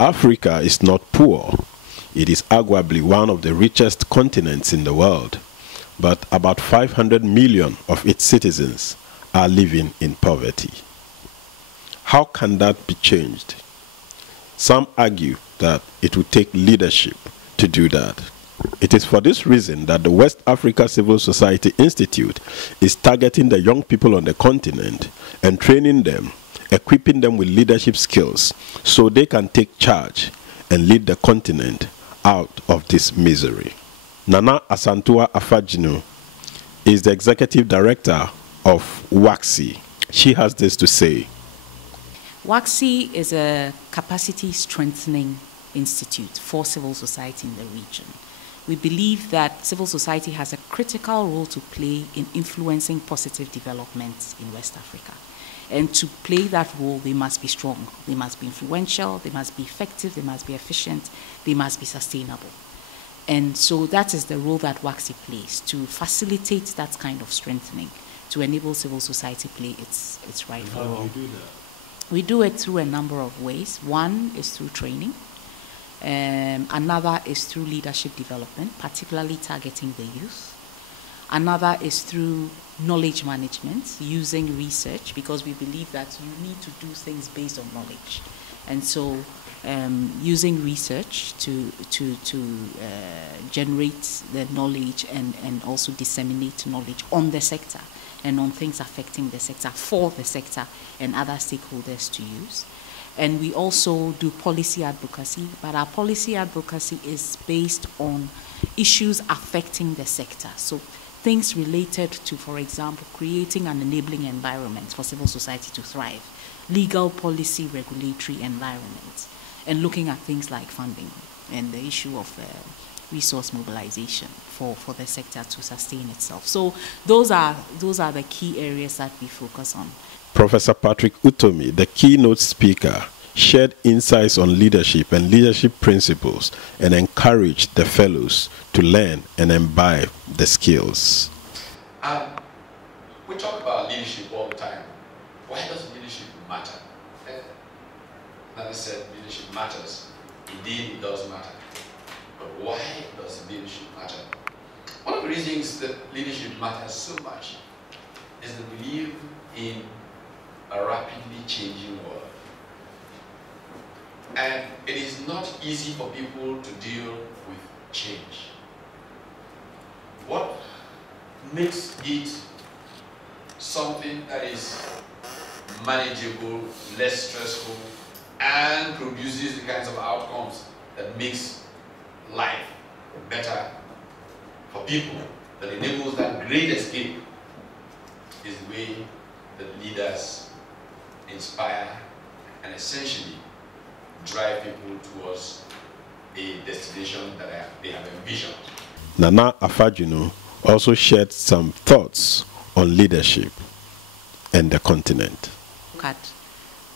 Africa is not poor. It is arguably one of the richest continents in the world, but about 500 million of its citizens are living in poverty. How can that be changed? Some argue that it will take leadership to do that. It is for this reason that the West Africa Civil Society Institute is targeting the young people on the continent and training them, equipping them with leadership skills so they can take charge and lead the continent out of this misery. Nana Asantua Afajinu is the executive director of WACSI. She has this to say. WACSI is a capacity strengthening institute for civil society in the region. We believe that civil society has a critical role to play in influencing positive developments in West Africa. And to play that role, they must be strong, they must be influential, they must be effective, they must be efficient, they must be sustainable. And so that is the role that WACSI plays, to facilitate that kind of strengthening, to enable civil society play its rightful role. How do you do that? We do it through a number of ways. One is through training. Another is through leadership development, particularly targeting the youth. Another is through knowledge management, using research, because we believe that you need to do things based on knowledge. And so using research to generate the knowledge and also disseminate knowledge on the sector and on things affecting the sector, for the sector and other stakeholders to use. And we also do policy advocacy, but our policy advocacy is based on issues affecting the sector. So things related to, for example, creating an enabling environment for civil society to thrive, legal, policy, regulatory environments, and looking at things like funding and the issue of resource mobilization for the sector to sustain itself. So those are the key areas that we focus on. Professor Patrick Utomi, the keynote speaker, shared insights on leadership and leadership principles and encouraged the fellows to learn and imbibe the skills. We talk about leadership all the time. Why does leadership matter? Nana said leadership matters. Indeed, it does matter. But why does leadership matter? One of the reasons that leadership matters so much is that we live in a rapidly changing world. And it is not easy for people to deal with change. What makes it something that is manageable, less stressful, and produces the kinds of outcomes that makes life better for people, that enables that great escape, is the way that leaders inspire and essentially drive people towards a destination that they have envisioned. Nana Afajinu also shared some thoughts on leadership and the continent. Look at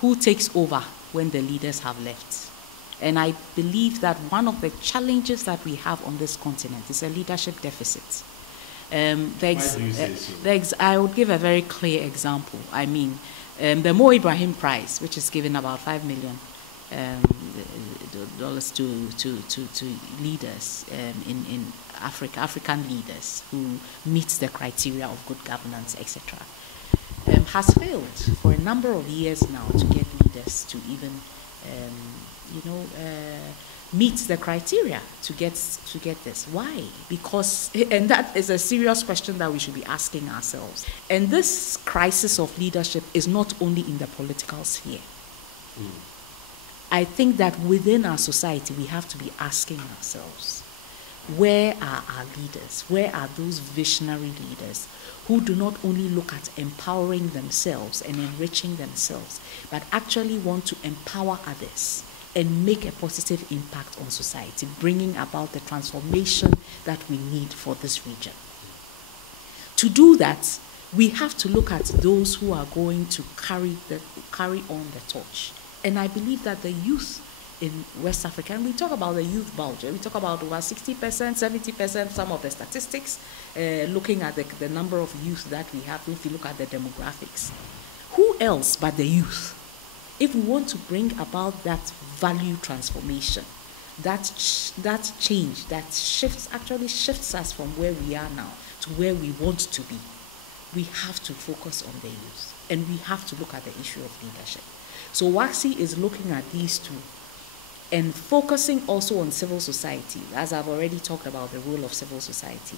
who takes over when the leaders have left. And I believe that one of the challenges that we have on this continent is a leadership deficit. Why do you say so? I would give a very clear example. I mean, the Mo Ibrahim Prize, which is given about $5 million to leaders in Africa, African leaders who meet the criteria of good governance, etc., has failed for a number of years now to get leaders to even, meet the criteria to get this. Why? Because, and that is a serious question that we should be asking ourselves. And this crisis of leadership is not only in the political sphere. I think that within our society, we have to be asking ourselves, where are our leaders? Where are those visionary leaders who do not only look at empowering themselves and enriching themselves, but actually want to empower others and make a positive impact on society, bringing about the transformation that we need for this region? To do that, we have to look at those who are going to carry on the torch. And I believe that the youth in West Africa, and we talk about the youth bulge, we talk about over 60%, 70%, some of the statistics, looking at the number of youth that we have, if you look at the demographics. Who else but the youth if we want to bring about that value transformation, that change, that actually shifts us from where we are now to where we want to be, we have to focus on the youth, and we have to look at the issue of leadership. So WACSI is looking at these two and focusing also on civil society, as I've already talked about the role of civil society,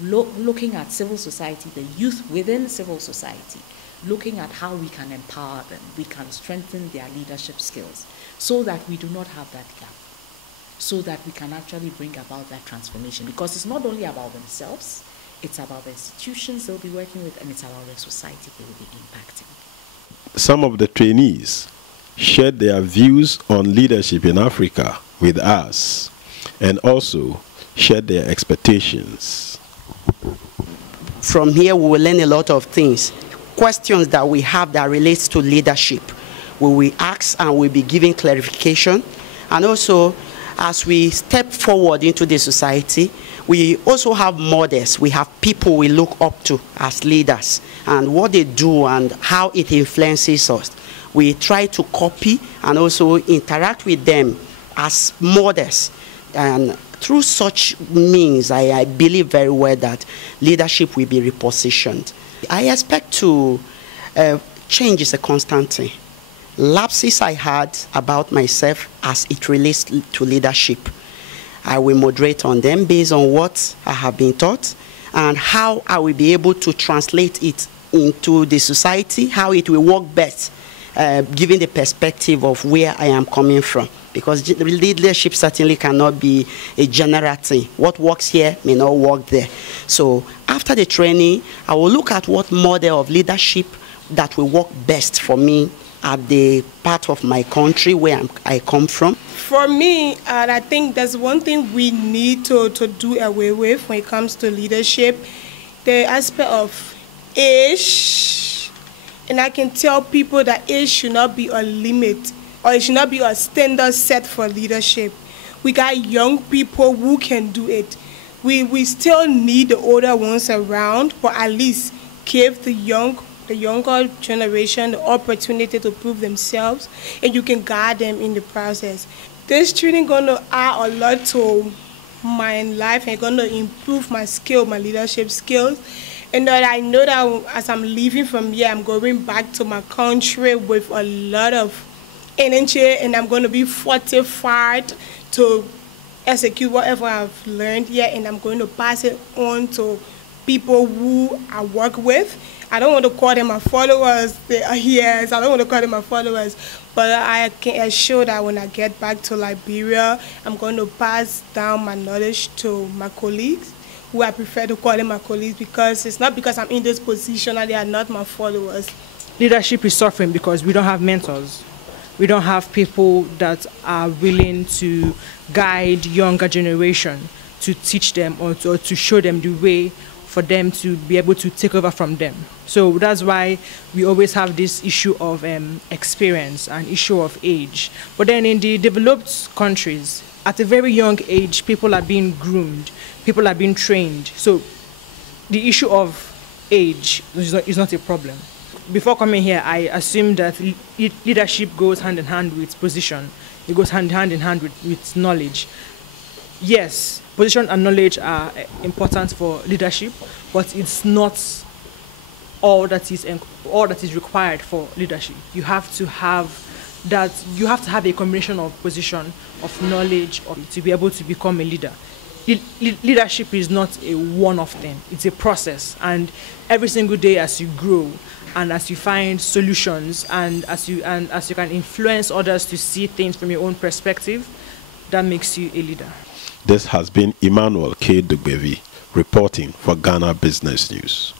looking at civil society, the youth within civil society, looking at how we can empower them, we can strengthen their leadership skills so that we do not have that gap, so that we can actually bring about that transformation. Because it's not only about themselves, it's about the institutions they'll be working with, and it's about the society they will be impacting. Some of the trainees shared their views on leadership in Africa with us, and also shared their expectations. From here, we will learn a lot of things. Questions that we have that relates to leadership, we will ask and we'll be giving clarification. And also, as we step forward into the society, we also have models. We have people we look up to as leaders, and what they do and how it influences us. We try to copy and also interact with them as models. And through such means, I believe very well that leadership will be repositioned. I expect to change is a constant thing. Lapses I had about myself as it relates to leadership, I will moderate on them based on what I have been taught and how I will be able to translate it into the society, how it will work best, given the perspective of where I am coming from. Because leadership certainly cannot be a general thing. What works here may not work there. So after the training, I will look at what model of leadership that will work best for me at the part of my country where I come from. For me, I think there's one thing we need to do away with when it comes to leadership, the aspect of age. And I can tell people that age should not be a limit, or it should not be a standard set for leadership. We got young people who can do it. We still need the older ones around, but at least give the younger generation the opportunity to prove themselves, and you can guide them in the process. This training going to add a lot to my life and going to improve my skill, my leadership skills. And that I know that as I'm leaving from here, I'm going back to my country with a lot of energy, and I'm going to be fortified to execute whatever I've learned here, and I'm going to pass it on to people who I work with. I don't want to call them my followers. They are here, so I don't want to call them my followers. But I can assure that when I get back to Liberia, I'm going to pass down my knowledge to my colleagues, who I prefer to call them my colleagues, because it's not because I'm in this position that they are not my followers. Leadership is suffering because we don't have mentors. We don't have people that are willing to guide younger generation, to teach them or to show them the way for them to be able to take over from them. So that's why we always have this issue of experience and issue of age. But then in the developed countries, at a very young age, people are being groomed, people are being trained. So the issue of age is not a problem. Before coming here, I assumed that leadership goes hand in hand with position. It goes hand in hand with knowledge. Yes, position and knowledge are important for leadership, but it's not all that is required for leadership. You have to have that. You have to have a combination of position, of knowledge, to be able to become a leader. Leadership is not a one-off thing. It's a process, and every single day as you grow and as you find solutions and as you can influence others to see things from your own perspective, that makes you a leader. This has been Emmanuel K. Dugbevi reporting for Ghana Business News.